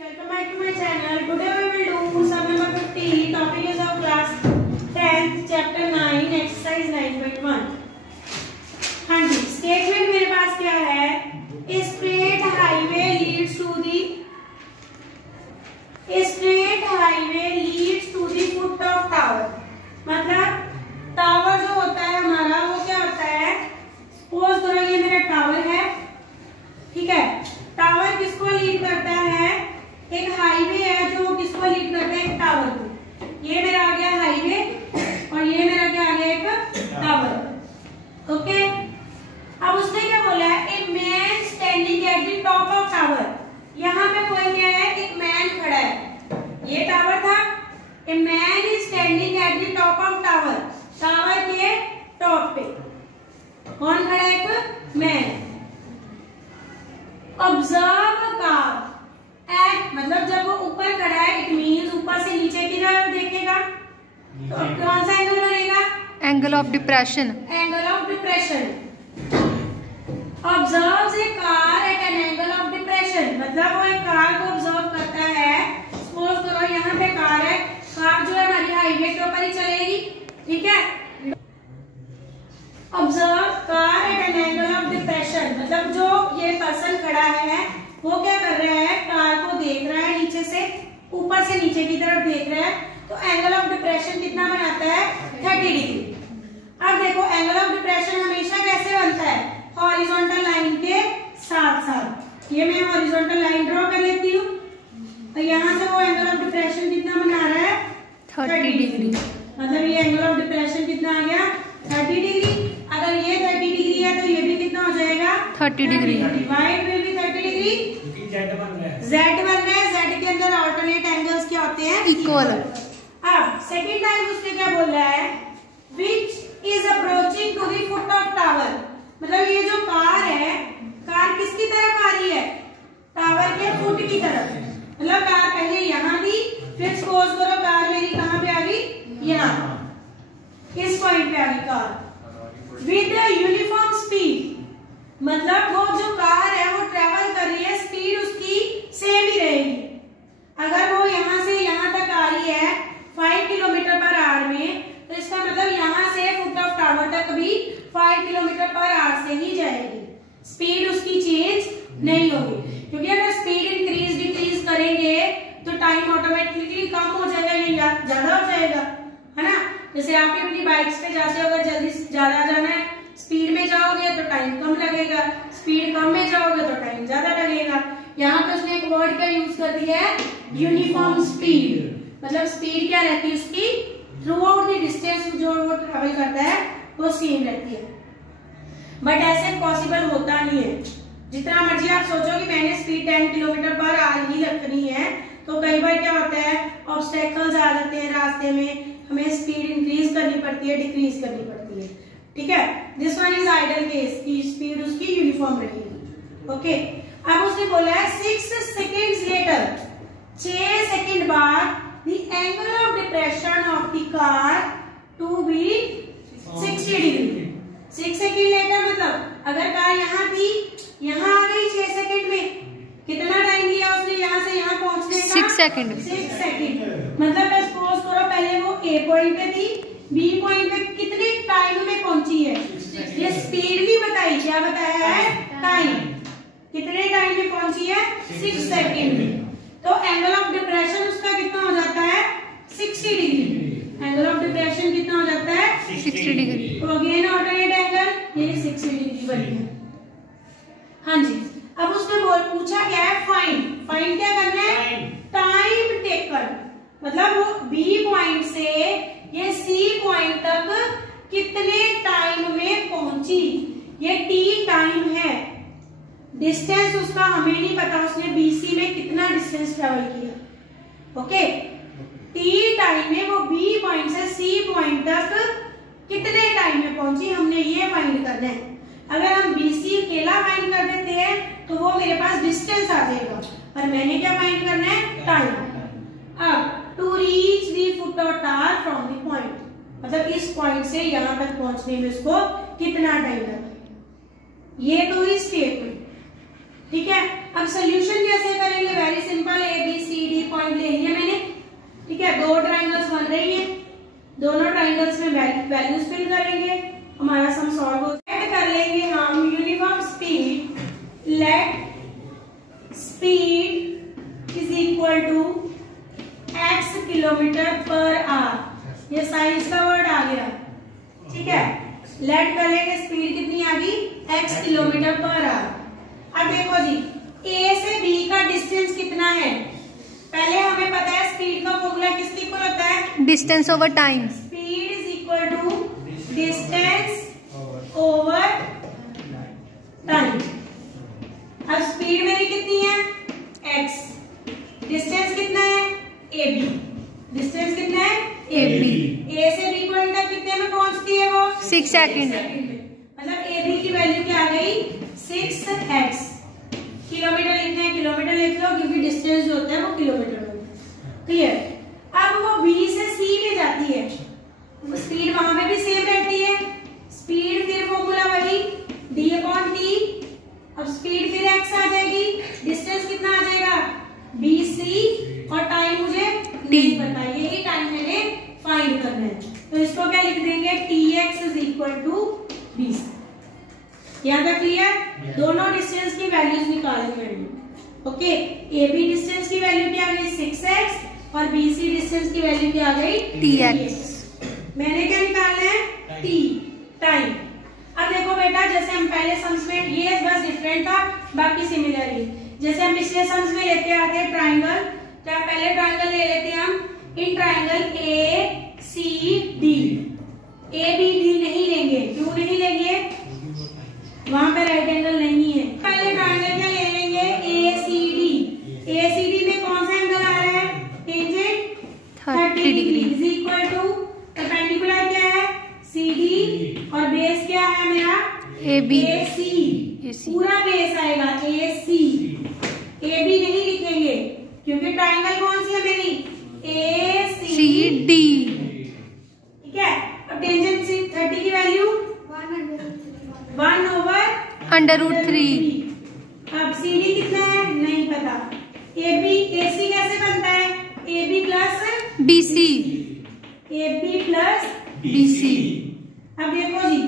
welcome back to my channel. Today we will do sum number 50. Topic is of class 10th, chapter 9, exercise 9.1. हाँ जी, statement मेरे पास क्या है? Straight highway leads to the foot of tower. मतलब tower जो होता है हमारा वो क्या होता है? सपोज करो ये मेरा टावर है, ठीक है. टावर किसको लीड करता है? एक हाईवे है जो किसको लीड करता है? एक टावर को. ये मेरा आ गया हाईवे और ये मेरा क्या आ गया? एक टावर. ओके. अब उसने क्या बोला है? A man standing at the top of tower. यहाँ पे कोई क्या है? एक मैन खड़ा है. ये टावर था. A man is standing at the top of tower. Tower के टॉप पे कौन खड़ा है? एक मैन. ऑब्जर्व कार एट, मतलब जब वो ऊपर खड़ा है इट मीन्स ऊपर से नीचे की तरफ देखेगा तो कौन सा एंगल बनेगा? Angle of depression. Angle of depression. Observes A car eight an angle of depression. मतलब वो एक कार को ऑब्जर्व करता है. सपोज करो यहाँ पे कार है. कार जो है हमारी हाईवे के ऊपर ही चलेगी, ठीक है. Observe car eight an angle of depression. मतलब जो ये पर्सन खड़ा है वो क्या कर रहा है? कार को देख रहा है नीचे से, ऊपर से नीचे की तरफ देख रहा है. तो एंगल ऑफ डिप्रेशन कितना बनाता है? 30 डिग्री. अब देखो एंगल ऑफ डिप्रेशन हमेशा कैसे बनता है? हॉरिजॉन्टल लाइन के साथ साथ. ये मैं हॉरिजॉन्टल लाइन ड्रॉ कर लेती हूँ. तो यहाँ से वो एंगल ऑफ डिप्रेशन कितना बना रहा है? 30 डिग्री. मतलब ये एंगल ऑफ डिप्रेशन कितना आ गया? 30 डिग्री. अगर ये 30 डिग्री है तो ये भी कितना हो जाएगा? 30 degree. Wide will be 30 degree. Z बन रहा है. Z के अंदर ऑल्टरनेट एंगल्स क्या होते हैं? इक्वल. अब सेकंड टाइम उसने क्या बोल रहा है? Which is approaching to the foot of tower. मतलब ये जो कार है, कार किसकी तरफ आ रही है? टावर के फुट की तरफ. मतलब कार पहले यहाँ थी, फिर सपोज करो कार मेरी कहाँ पे आ गई? यहाँ, इस पॉइंट पे आ गई कार. With uniform speed. मतलब वो जो कार है वो ट्रेवल कर रही है, स्पीड उसकी सेम ही रहेगी. अगर वो यहाँ से यहाँ तक आ रही है 5 किलोमीटर पर आवर में, तो इसका मतलब यहाँ से फुट ऑफ टावर तक भी 5 किलोमीटर पर आवर से ही जाएगी. स्पीड उसकी चेंज नहीं होगी. क्योंकि अगर स्पीड इंक्रीज डिक्रीज करेंगे तो टाइम ऑटोमेटिकली कम हो जाएगा या ज्यादा हो जाएगा, है ना. जैसे आप अपनी बाइक्स पे जाते हो, अगर जल्दी ज्यादा जाना है, स्पीड में जाओगे तो टाइम कम लगेगा, स्पीड कम में जाओगे तो टाइम ज्यादा लगेगा. यहाँ पे उसने एक वर्ड का यूज कर दिया है, यूनिफॉर्म स्पीड. मतलब स्पीड क्या रहती है उसकी? थ्रू आउट द डिस्टेंस जो वो ट्रेवल करता है वो सेम रहती है. बट ऐसे पॉसिबल होता नहीं है. जितना मर्जी आप सोचो कि मैंने स्पीड 10 किलोमीटर पर आवर ही रखनी है, तो कई बार क्या होता है? ऑब्स्टेकल्स आ जाते हैं रास्ते में, हमें स्पीड इंक्रीज करनी पड़ती है, डिक्रीज करनी पड़ती है, ठीक है. This one is ideal case की स्पीड उसकी यूनिफॉर्म रहेगी. ओके. अब उसने बोला है 6 सेकेंड्स लेटर, 6 सेकेंड बाद the angle of depression of the car to be 60 degree. 6 second later मतलब अगर कार यहाँ थी, यहाँ आ गई 6 सेकेंड में, कितना टाइम लिया उसने यहाँ से यहाँ पहुंचने का? 6 सेकेंड. 6 सेकेंड. मतलब सपोज करो पहले वो ए पॉइंट पे थी, बी पॉइंट पे कितने टाइम में पहुंची है? ये स्पीड भी बताई, क्या बताया है? टाइम. कितने टाइम में पहुंची है? 6 सेकेंड में. तो एंगल ऑफ डिप्रेशन उसका कितना हो जाता है? 60 डिग्री. एंगल ऑफ डिप्रेशन कितना हो जाता है? 60 डिग्री. तो अगेन ऑल्टरनेट एंगल, ये 60 डिग्री बनी है. हाँ जी. अब उसने पूछा क्या है? फाइंड. फाइंड क्या करना है? Time taken. मतलब वो बी पॉइंट से ये सी पॉइंट तक कितने टाइम में पहुंची. ये टी टाइम है. डिस्टेंस उसका हमें नहीं पता, उसने बीसी में कितना डिस्टेंस ट्रेवल किया. ओके. टी टाइम में वो बी पॉइंट से सी पॉइंट तक कितने टाइम में पहुंची, हमने ये फाइंड करना है. अगर हम बीसी अकेला फाइंड कर देते हैं तो वो मेरे पास डिस्टेंस आ जाएगा, पर मैंने क्या फाइंड करना है? टाइम. अब to reach the foot of tower from the point, मतलब इस पॉइंट से यहाँ तक पहुंचने में उसको कितना टाइम लगा. ये तो हुई स्टेटमेंट, ठीक है. अब सोल्यूशन कैसे करेंगे? Very simple, A B C D point ले लिया मैंने, ठीक है। दो ट्राइंगल्स बन रही हैं, दोनों ट्राइंगल्स में वैल्यूज फिल करेंगे, हमारा सम सॉल्व हो जाएगा। कर लेंगे हम uniform speed, let speed is equal to x kilometre per hour. ये साइंस का वर्ड आ गया, ठीक है। लेट कर लेंगे, स्पीड कितनी आ गई, x किलोमीटर पर आवर। अब देखो जी, A से B का डिस्टेंस कितना है, पहले हमें पता है स्पीड का फॉर्मूला किसके इक्वल होता है, distance over time. Speed is equal to distance over time. अब स्पीड मेरी कितनी है, x, डिस्टेंस कितना है, AB, डिस्टेंस कितना है, AB। A से B पॉइंट तक कितने में पहुंचती है वो, 6 सेकंड। मतलब AB की वैल्यू क्या आ गई, 6x। किलोमीटर लिखना है, किलोमीटर लिख लो, क्योंकि डिस्टेंस जो होता है वो किलोमीटर में, क्लियर। अब वो B से C में जाती है, स्पीड वहां पे भी सेम रहती है, स्पीड फिर फॉर्मूला वही d/t। अब स्पीड फिर x आ जाएगी, डिस्टेंस कितना आ जाएगा, BC, और टाइम मुझे नहीं पता, यही टाइम मैंने फाइंड करना है, तो इसको क्या लिख देंगे, tx is equal to BC। यहाँ तक क्लियर, दोनों डिस्टेंस की वैल्यूज निकालेंगे मैंने, ओके। AB डिस्टेंस की वैल्यू क्या आ गई, 6x, और BC डिस्टेंस की वैल्यू क्या आ गई, tx। मैंने क्या निकालना है, t, टाइम। अब देखो बेटा, जैसे हम पहले सम्स में, ये बस डिफरेंट था, बाकी सिमिलर ही। जैसे हम पिछले सम्स में लेते आते हैं ट्राइंगल, तो पहले ट्राइंगल ले लेते हैं हम, इन ट्राइंगल ACD, ABD नहीं लेंगे, क्यों नहीं लेंगे, वहां पे राइट एंगल नहीं है। पहले ट्राइंगल क्या ले लेंगे, ACD। ACD में कौन सा एंगल आ रहा है, tangent 30 degree is equal to perpendicular क्या है, CD, और बेस क्या है मेरा, AB। AC, पूरा बेस आएगा AC। AB नहीं लिखेंगे, क्योंकि ट्राइंगल कौन सी है मेरी, ACD, ठीक है। अब टेंजेंट 30 की वैल्यू 1/√3। अब CD कितना है, नहीं पता। AC कैसे बनता है, AB plus BC। AB plus BC। अब देखो जी,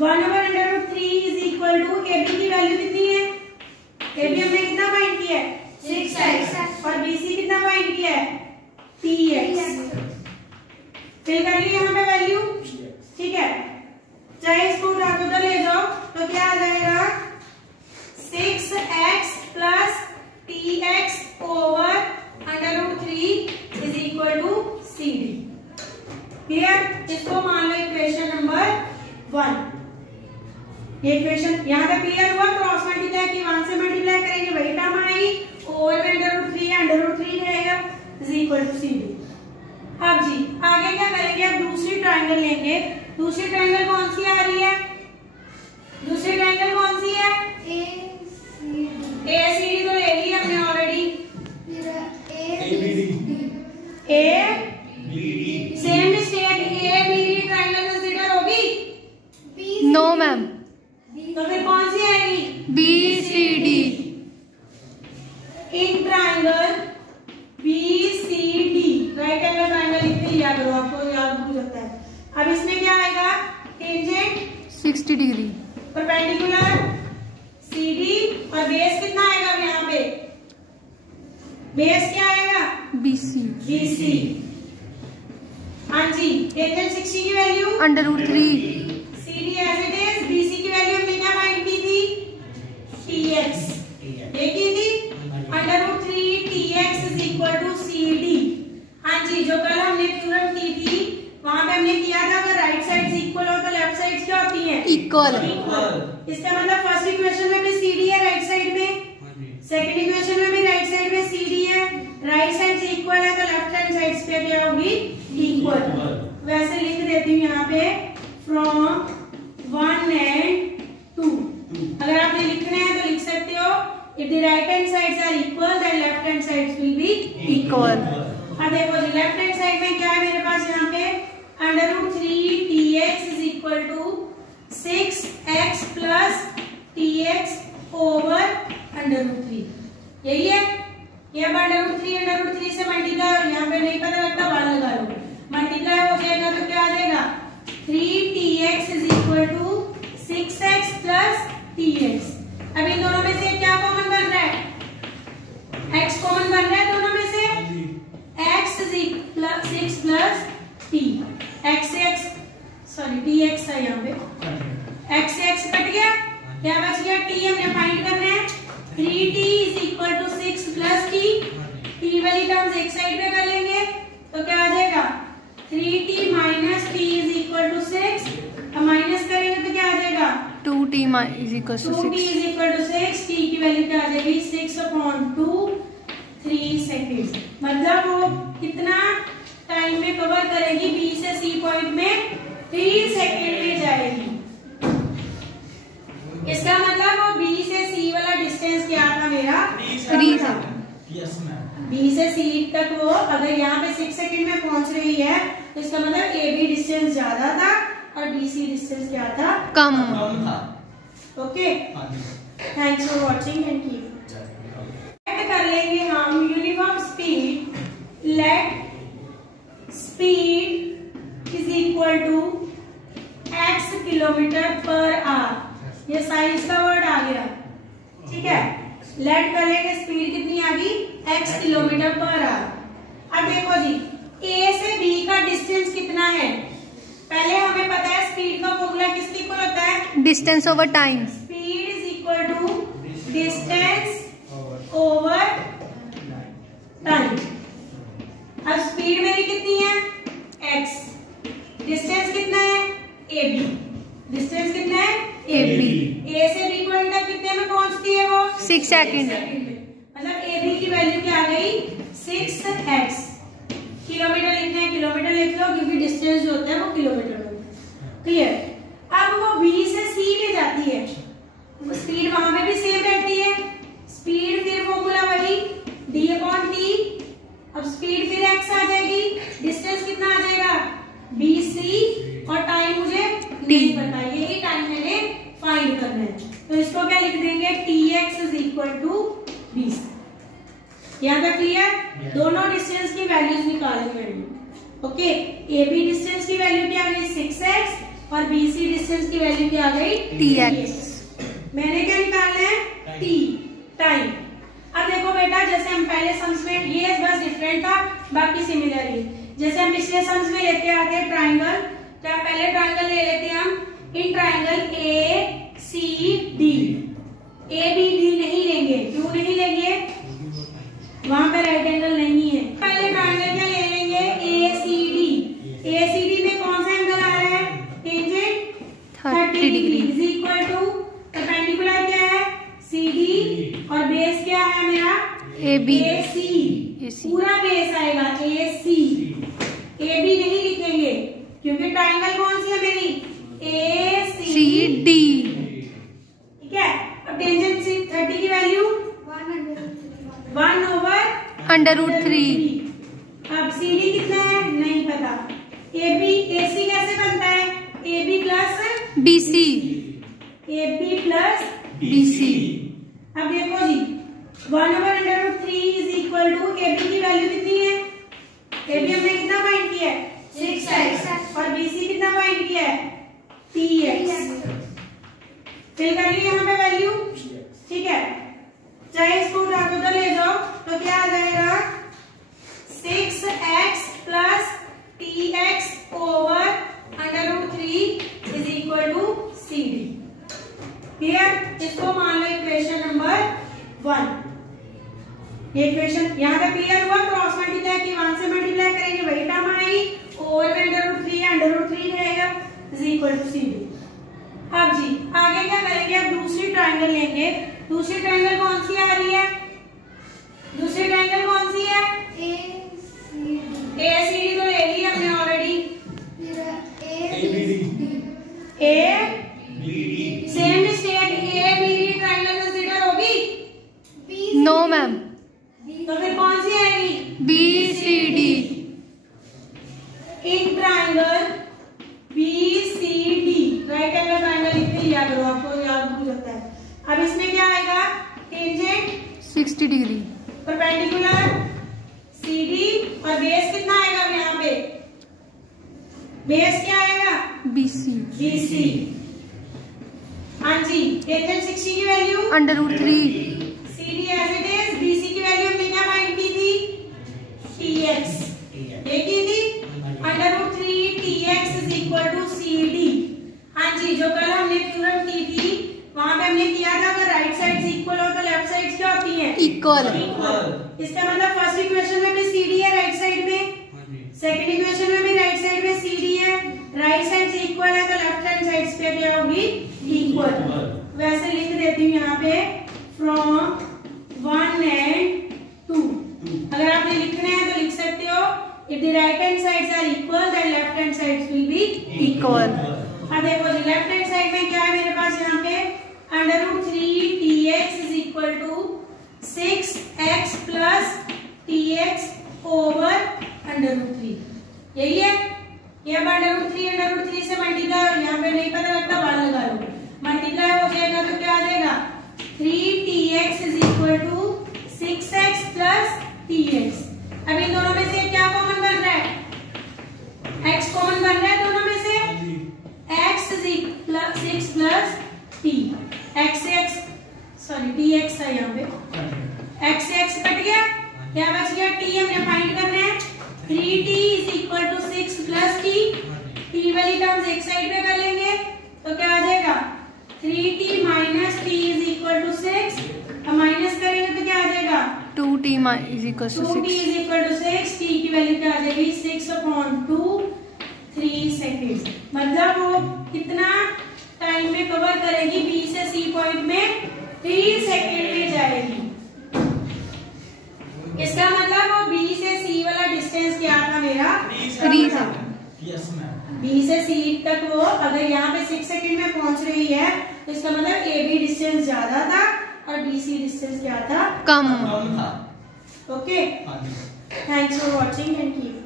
1/√3 इज इक्वल टू, AB की वैल्यू कितनी है, AB हमने कितना फाइंड किया है, 6x, और BC कितना फाइंड किया है, tx। फिल कर ली यहाँ पे वैल्यू, ठीक है। चाहे इसको उधर ले जाओ तो क्या आ जाएगा, 6x plus tx over √3 is equal to CD। Clear, इसको मान लो इक्वेशन नंबर 1। ये इक्वेशन यहाँ तक क्लियर हुआ। क्रॉस मल्टीप्लाई की 1 से मल्टीप्लाई करेंगे, वही टर्म आएगी, ओवर में √3 रहेगा, इज इक्वल टू CD। अब जी आगे क्या करेंगे, अब दूसरी ट्राइंगल लेंगे। दूसरी ट्राइंगल कौन सी आ रही है, दूसरी ट्राइंगल कौन सी है, ACD तो ले ली हमने already, ABD, same mistake, ABD triangle consider होगी, नो मैम। तो फिर कौन सी आएगी, BCD। In triangle BCD, right angle triangle लिख लिया करो, आपको याद भूल जाता है। अब इसमें क्या आएगा, टेंजेंट 60 डिग्री, परपेंडिकुलर CD, और बेस कितना आएगा यहाँ पे, बेस क्या आएगा, BC। हाँ जी, टेंजेंट 60 की value √3। CD as it is, BC की वैल्यू हमने क्या फाइंड की थी, tx, ये की थी, √3 tx is equal to CD। हाँ जी, जो कल हमने थ्योरम की थी वहां पे हमने किया था, अगर राइट साइड इक्वल हो तो लेफ्ट साइड क्या होती है, इक्वल। इसका मतलब फर्स्ट इक्वेशन में भी CD है राइट साइड में, सेकंड इक्वेशन में भी राइट साइड में CD है, राइट साइड से इक्वल है तो लेफ्ट हैंड साइड पे क्या होगी, इक्वल। वैसे लिख देती हूँ यहाँ पे, फ्रॉम 1 and 2। अगर आपने लिखना है तो लिख सकते हो, if the right hand sides are equal then left hand sides will be equal. अब देखो जी, लेफ्ट हैंड साइड में क्या है मेरे पास, यहाँ पे √3 tx is equal to 6x plus tx over √3, यही है। ये अब √3 से मल्टीप्लाई, और यहाँ पे नहीं पता लगता 1 लगा लो, मल्टीप्लाई हो जाएगा तो क्या आ जाएगा 3tx is equal to 6x plus tx। अब इन दोनों में से क्या कॉमन बन रहा है, x कॉमन बन रहा है दोनों में से, x is equal 6 plus t, x से x सॉरी tx है यहाँ पे, x से x कट गया, क्या बच गया t हमने फाइंड करना है, 3t is equal to 6 plus t, t वाली टर्म्स एक साइड पे कर लेंगे तो क्या आ जाएगा 3t minus t is equal to 6, अब माइनस करेंगे तो क्या आ जाएगा 2t is equal to 2t is equal to 6, t की वैल्यू क्या आ जाएगी 6/2 3 सेकेंड। मतलब वो कितना टाइम में कवर करेगी, B से C पॉइंट में 3 सेकेंड में जाएगी। इसका मतलब वो B से C वाला डिस्टेंस क्या था मेरा 3 था। B से C तक वो अगर यहाँ पे 6 सेकेंड में पहुंच रही है तो इसका मतलब AB डिस्टेंस ज्यादा था और BC डिस्टेंस क्या था कम था। Okay, thanks for watching and keep कर लेंगे हम uniform speed, let speed is equal to x kilometre per hour, ये साइंस का वर्ड आ गया, ठीक है। लेट कर लेंगे स्पीड कितनी आ गई x किलोमीटर पर आवर। अब देखो जी A से B का डिस्टेंस कितना है, पहले हमें पता है स्पीड का फॉर्मूला किसके इक्वल होता है, distance over time, speed is equal to distance over time. अब स्पीड मेरी कितनी है x, डिस्टेंस कितना है AB, डिस्टेंस कितना है AB, A से B पॉइंट तक कितने में पहुंचती है वो 6 सेकेंड। मतलब AB की वैल्यू क्या आ गई 6x। किलोमीटर लिखना है किलोमीटर लिख लो क्योंकि डिस्टेंस जो होता है वो किलोमीटर में होता है, क्लियर। अब वो B से C में जाती है, स्पीड वहां पे भी सेम रहती है, स्पीड फिर फॉर्मूला वही d/t, अब स्पीड फिर x आ जाएगी, डिस्टेंस कितना आ जाएगा BC और टाइम मुझे नहीं पता, यही टाइम मैंने फाइंड करना है, तो इसको क्या लिख देंगे tx is equal to BC। यहाँ तक क्लियर, दोनों डिस्टेंस की वैल्यूज निकालेंगे। ओके, AB डिस्टेंस की वैल्यू क्या आ गई 6x और BC डिस्टेंस की वैल्यू क्या आ गई tx। मैंने क्या निकालना है t, टाइम। अब देखो बेटा जैसे हम पहले सम्स में, ये बस डिफरेंट था बाकी सिमिलर ही, जैसे हम पिछले सम्स में लेते आते हैं ट्राइंगल, तो पहले ट्राइंगल ले लेते हैं हम, इन ट्राइंगल ACD, ABD नहीं लेंगे, क्यों नहीं लेंगे वहां पे राइट एंगल नहीं है, पहले ट्राइंगल क्या ले लेंगे ACD, ACD में कौन सा एंगल आ रहा है tangent 30 degree is equal to perpendicular क्या है CD और बेस क्या है मेरा AB, AC, पूरा बेस आएगा AC, AB नहीं लिखेंगे क्योंकि ट्राइंगल कौन सी है मेरी ACD, ठीक है। अब टेंजेंट 30 की वैल्यू 1/√3। अब CD कितना है नहीं पता, AC कैसे बनता है AB plus BC, AB plus BC। अब देखो जी 1/√3 इज इक्वल टू AB की वैल्यू कितनी है, AB हमने कितना फाइंड किया है 6x और BC कितना फाइंड किया है tx, फिल कर ली यहाँ पे वैल्यू, ठीक है। चाहे इसको उठा के उधर ले जाओ तो क्या आ जाएगा 6x plus tx over √3 is equal to CD, clear. इसको मान लो इक्वेशन नंबर 1। ये इक्वेशन यहाँ तक क्लियर हुआ, क्रॉस मल्टीप्लाई की 1 से मल्टीप्लाई करेंगे वही टर्म आएगी, ओवर में √3 रहेगा इज इक्वल टू CD। अब जी आगे क्या करेंगे, अब दूसरी ट्राइंगल लेंगे, दूसरी ट्राइंगल कौन सी आ रही है, दूसरी ट्राइंगल कौन सी है ACD तो ले ली हमने already, same mistake ABD triangle consider होगी नो मैम, तो फिर कौन सी आएगी BCD, in triangle BCD, right angle triangle लिख के याद करो, आपको याद भूल जाता है। अब इसमें क्या आएगा टेंजेंट 60 डिग्री, परपेंडिकुलर बेस क्या आएगा? BC BC। हाँ जी, टेंजेंट 60 की value √3 CD as it is. BC की वैल्यू हमने क्या फाइंड की थी? TX। ये की थी √3 TX is equal to CD। हाँ जी, जो कल हमने थ्योरम की थी वहां पे हमने किया था अगर राइट साइड इक्वल हो तो लेफ्ट साइड क्या होती है? इक्वल। इसका मतलब फर्स्ट इक्वेशन में भी CD है राइट साइड में, सेकंड इक्वेशन में भी राइट साइड में CD है, राइट साइड से इक्वल है तो लेफ्ट हैंड साइड पे क्या होगी? इक्वल। वैसे लिख देती हूँ यहाँ पे फ्रॉम 1 and 2। अगर आपने लिखना है तो लिख सकते हो if the right hand sides are equal then left hand sides will be equal. अब देखो जी लेफ्ट हैंड साइड में क्या है मेरे पास यहाँ पे √3 TX is equal to 6x plus TX over √3। यही है। ये √3 से मल्टीप्लाई, और यहाँ पे नहीं पता लगता 1 लगा लो, मल्टीप्लाई हो जाएगा तो क्या आ जाएगा? 3TX is equal to 6x plus TX। अब इन दोनों में से क्या कॉमन बन रहा है? x कॉमन बन रहा है दोनों में से। x is equal 6 plus t। x से x, सॉरी dx है यहाँ पे, x से x कट गया, क्या बच गया? t हमने फाइंड करना है। 3t is equal to 6 plus t। t वाली टर्म्स एक साइड पे कर लेंगे तो क्या आ जाएगा? 3t minus t is equal to 6। अब माइनस करेंगे तो क्या आ जाएगा? 2t is equal to 2t is equal to 6। t की वैल्यू क्या आ जाएगी? 6/2 3 सेकेंड। मतलब वो कितना टाइम में कवर करेगी? B से C पॉइंट में 3 सेकेंड में जाएगी। इसका मतलब वो B से C वाला डिस्टेंस क्या था मेरा? 3 सेकेंड। B से C तक वो अगर यहाँ पे 6 सेकेंड में पहुंच रही है तो इसका मतलब AB डिस्टेंस ज्यादा था और BC डिस्टेंस क्या था? कम। Okay, thanks for watching and keep